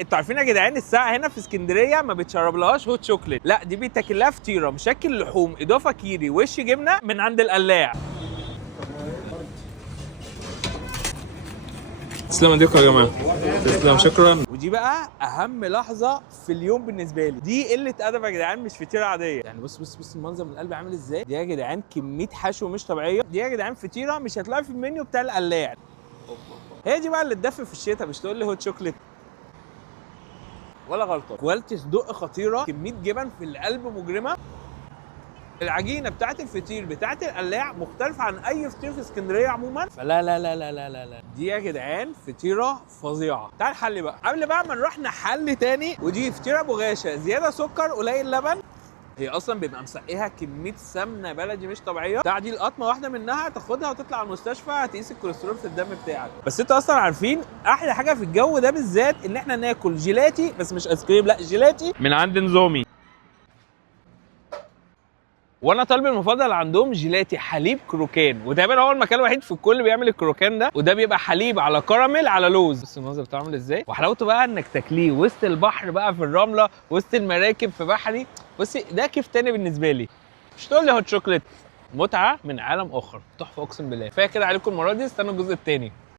انتوا عارفين يا جدعان الساعه هنا في اسكندريه ما بتشربلهاش هوت شوكليت، لا دي بيتاكل لها فطيره مشكل لحوم اضافه كيري وش جبنه من عند القلاع. تسلم ايديكم يا جماعه. تسلم، شكرا. ودي بقى اهم لحظه في اليوم بالنسبه لي، دي قله ادب يا جدعان، مش فطيره عاديه يعني. بص بص بص المنظر من القلب عامل ازاي. دي يا جدعان كميه حشو مش طبيعيه، دي يا جدعان فطيره مش هتلاقيها في المنيو بتاع القلاع. هي دي بقى اللي تدفي في الشتاء، مش تقول لي هوت شوكليت ولا غلطه. كواليتي صدق خطيره، كميه جبن في القلب مجرمه. العجينه بتاعت الفطير بتاعت القلاع مختلفه عن اي فطير في اسكندريه عموما، فلا لا لا لا لا لا لا، دي يا جدعان فطيره فظيعه. تعال نحلي بقى قبل بقى ما نروح نحلي تاني. ودي فطيره ابو غاشه، زياده سكر قليل لبن. هي اصلا بيبقى مسقيها كميه سمنه بلدي مش طبيعيه. بتاع دي القطمه واحده منها تاخدها وتطلع على المستشفى هتقيس الكوليسترول في الدم بتاعك. بس انتوا اصلا عارفين احلى حاجه في الجو ده بالذات ان احنا ناكل جيلاتي، بس مش ايس كريم، لا جيلاتي من عند نظامي. وانا طالبي المفضل عندهم جيلاتي حليب كروكان، وتقريبا هو المكان الوحيد في الكل بيعمل الكروكان ده، وده بيبقى حليب على كراميل على لوز. بص المنظر بتاعه عامل ازاي، وحلاوته بقى انك تاكليه وسط البحر بقى في الرمله، وسط المراكب في بحري. بصي ده كيف تاني بالنسبه لي. مش تقول لي هوت شوكليت، متعه من عالم اخر، تحفه اقسم بالله. كفايه كده عليكم المره دي، استنوا الجزء الثاني.